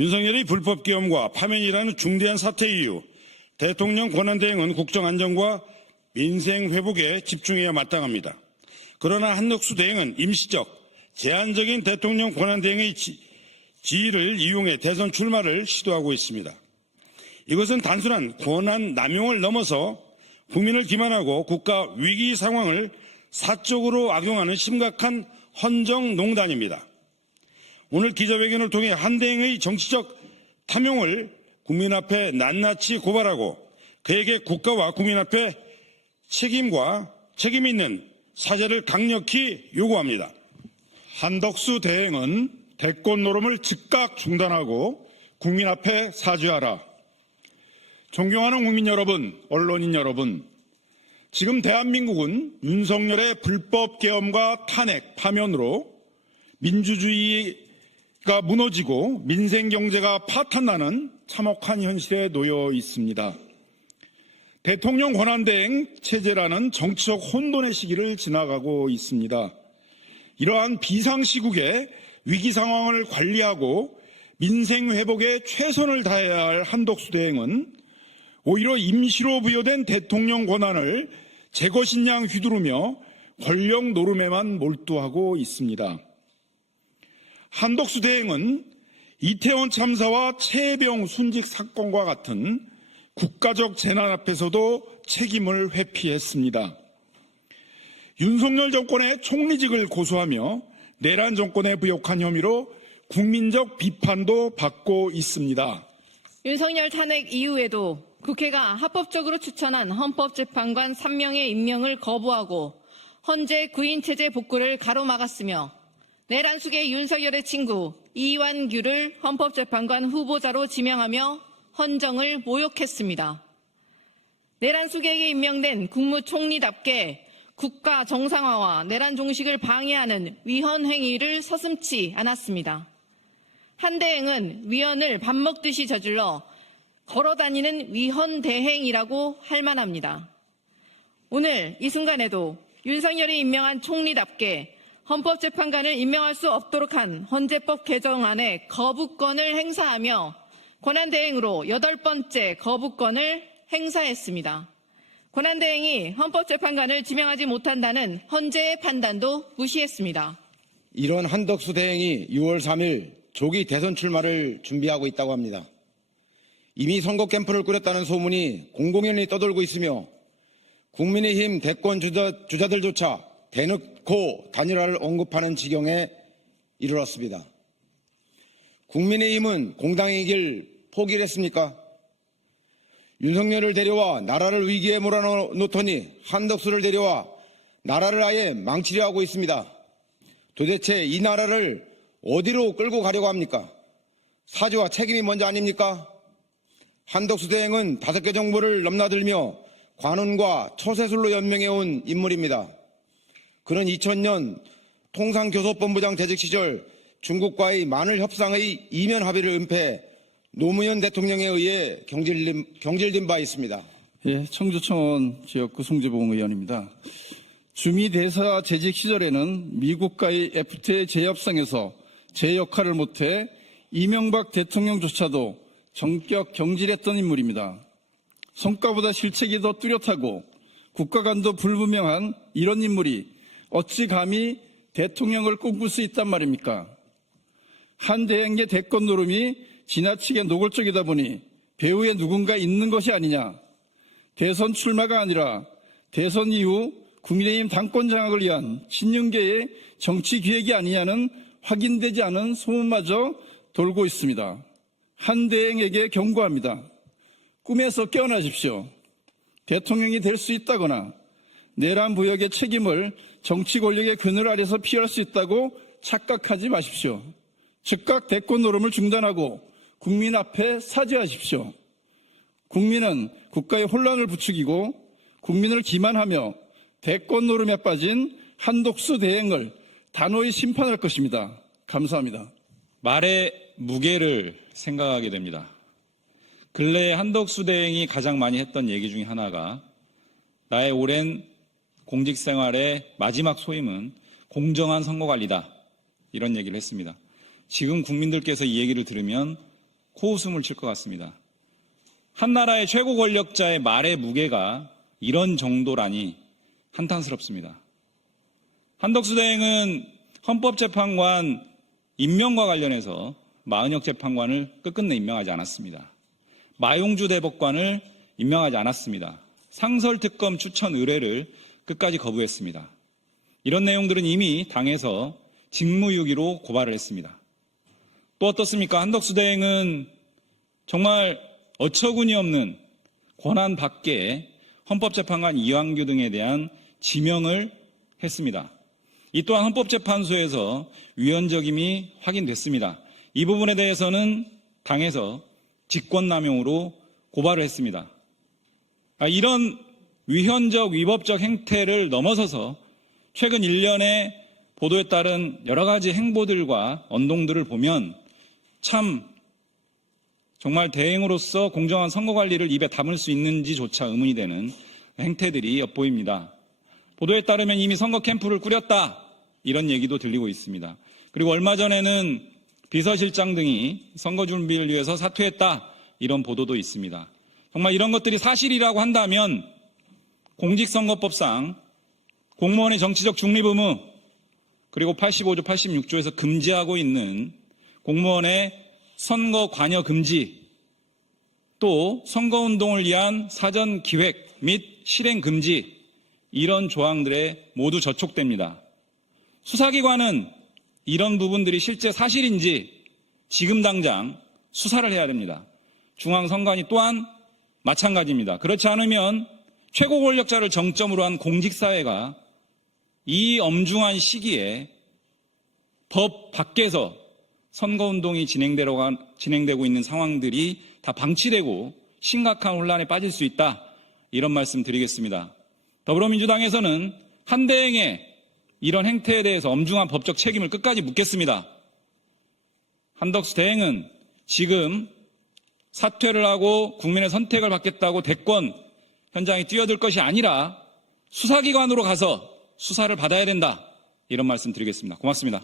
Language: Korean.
윤석열의 불법 계엄과 파면이라는 중대한 사태 이후 대통령 권한대행은 국정안정과 민생 회복에 집중해야 마땅합니다. 그러나 한덕수 대행은 임시적, 제한적인 대통령 권한대행의 지위를 이용해 대선 출마를 시도하고 있습니다. 이것은 단순한 권한 남용을 넘어서 국민을 기만하고 국가 위기 상황을 사적으로 악용하는 심각한 헌정농단입니다. 오늘 기자회견을 통해 한 대행의 정치적 탐욕을 국민 앞에 낱낱이 고발하고 그에게 국가와 국민 앞에 책임 있는 사죄를 강력히 요구합니다. 한덕수 대행은 대권 노름을 즉각 중단하고 국민 앞에 사죄하라. 존경하는 국민 여러분, 언론인 여러분, 지금 대한민국은 윤석열의 불법 계엄과 탄핵, 파면으로 민주주의가 무너지고 민생 경제가 파탄나는 참혹한 현실에 놓여 있습니다. 대통령 권한대행 체제라는 정치적 혼돈의 시기를 지나가고 있습니다. 이러한 비상시국에 위기 상황을 관리하고 민생 회복에 최선을 다해야 할 한덕수 대행은 오히려 임시로 부여된 대통령 권한을 제 것인 양 휘두르며 권력 노름에만 몰두하고 있습니다. 한덕수 대행은 이태원 참사와 최혜병 순직 사건과 같은 국가적 재난 앞에서도 책임을 회피했습니다. 윤석열 정권의 총리직을 고소하며 내란 정권에 부역한 혐의로 국민적 비판도 받고 있습니다. 윤석열 탄핵 이후에도 국회가 합법적으로 추천한 헌법재판관 3명의 임명을 거부하고 헌재 구인체제 복구를 가로막았으며 내란 숙의 윤석열의 친구 이완규를 헌법재판관 후보자로 지명하며 헌정을 모욕했습니다. 내란 숙에게 임명된 국무총리답게 국가 정상화와 내란 종식을 방해하는 위헌 행위를 서슴지 않았습니다. 한 대행은 위헌을 밥 먹듯이 저질러 걸어다니는 위헌 대행이라고 할 만합니다. 오늘 이 순간에도 윤석열이 임명한 총리답게 헌법재판관을 임명할 수 없도록 한 헌재법 개정안의 거부권을 행사하며 권한대행으로 8번째 거부권을 행사했습니다. 권한대행이 헌법재판관을 지명하지 못한다는 헌재의 판단도 무시했습니다. 이런 한덕수 대행이 6월 3일 조기 대선 출마를 준비하고 있다고 합니다. 이미 선거 캠프를 꾸렸다는 소문이 공공연히 떠돌고 있으며 국민의힘 대권 주자들조차 대놓고 단일화를 언급하는 지경에 이르렀습니다. 국민의힘은 공당의 길 포기를 했습니까? 윤석열을 데려와 나라를 위기에 몰아놓더니 한덕수를 데려와 나라를 아예 망치려 하고 있습니다. 도대체 이 나라를 어디로 끌고 가려고 합니까? 사죄와 책임이 먼저 아닙니까? 한덕수 대행은 5개 정부를 넘나들며 관훈과 처세술로 연명해온 인물입니다. 그는 2000년 통상교섭본부장 재직 시절 중국과의 만일 협상의 이면 합의를 은폐해 노무현 대통령에 의해 경질된 바 있습니다. 예, 청주청원 지역구 송재봉 의원입니다. 주미 대사 재직 시절에는 미국과의 FTA 재협상에서 제 역할을 못해 이명박 대통령조차도 전격 경질했던 인물입니다. 성과보다 실책이 더 뚜렷하고 국가 간도 불분명한 이런 인물이 어찌 감히 대통령을 꿈꿀 수 있단 말입니까? 한 대행의 대권 노름이 지나치게 노골적이다 보니 배후에 누군가 있는 것이 아니냐, 대선 출마가 아니라 대선 이후 국민의힘 당권 장악을 위한 친윤계의 정치 기획이 아니냐는 확인되지 않은 소문마저 돌고 있습니다. 한 대행에게 경고합니다. 꿈에서 깨어나십시오. 대통령이 될 수 있다거나 내란 부역의 책임을 정치 권력의 그늘 아래서 피할 수 있다고 착각하지 마십시오. 즉각 대권 노름을 중단하고 국민 앞에 사죄하십시오. 국민은 국가의 혼란을 부추기고 국민을 기만하며 대권 노름에 빠진 한덕수 대행을 단호히 심판할 것입니다. 감사합니다. 말의 무게를 생각하게 됩니다. 근래에 한덕수 대행이 가장 많이 했던 얘기 중에 하나가 나의 오랜 공직생활의 마지막 소임은 공정한 선거관리다. 이런 얘기를 했습니다. 지금 국민들께서 이 얘기를 들으면 코웃음을 칠 것 같습니다. 한 나라의 최고 권력자의 말의 무게가 이런 정도라니 한탄스럽습니다. 한덕수 대행은 헌법재판관 임명과 관련해서 마은혁 재판관을 끝끝내 임명하지 않았습니다. 마용주 대법관을 임명하지 않았습니다. 상설특검 추천 의뢰를 끝까지 거부했습니다. 이런 내용들은 이미 당에서 직무유기로 고발을 했습니다. 또 어떻습니까? 한덕수 대행은 정말 어처구니 없는 권한 밖에 헌법재판관 이완규 등에 대한 지명을 했습니다. 이 또한 헌법재판소에서 위헌적임이 확인됐습니다. 이 부분에 대해서는 당에서 직권남용으로 고발을 했습니다. 이런 위헌적, 위법적 행태를 넘어서서 최근 1년의 보도에 따른 여러 가지 행보들과 언동들을 보면 참 정말 대행으로서 공정한 선거 관리를 입에 담을 수 있는지조차 의문이 되는 행태들이 엿보입니다. 보도에 따르면 이미 선거 캠프를 꾸렸다, 이런 얘기도 들리고 있습니다. 그리고 얼마 전에는 비서실장 등이 선거 준비를 위해서 사퇴했다, 이런 보도도 있습니다. 정말 이런 것들이 사실이라고 한다면 공직선거법상 공무원의 정치적 중립 의무, 그리고 85조, 86조에서 금지하고 있는 공무원의 선거 관여 금지, 또 선거운동을 위한 사전 기획 및 실행 금지, 이런 조항들에 모두 저촉됩니다. 수사기관은 이런 부분들이 실제 사실인지 지금 당장 수사를 해야 됩니다. 중앙선관위 또한 마찬가지입니다. 그렇지 않으면 최고 권력자를 정점으로 한 공직사회가 이 엄중한 시기에 법 밖에서 선거운동이 진행되고 있는 상황들이 다 방치되고 심각한 혼란에 빠질 수 있다, 이런 말씀 드리겠습니다. 더불어민주당에서는 한 대행의 이런 행태에 대해서 엄중한 법적 책임을 끝까지 묻겠습니다. 한덕수 대행은 지금 사퇴를 하고 국민의 선택을 받겠다고 대권 현장에 뛰어들 것이 아니라 수사기관으로 가서 수사를 받아야 된다, 이런 말씀 드리겠습니다. 고맙습니다.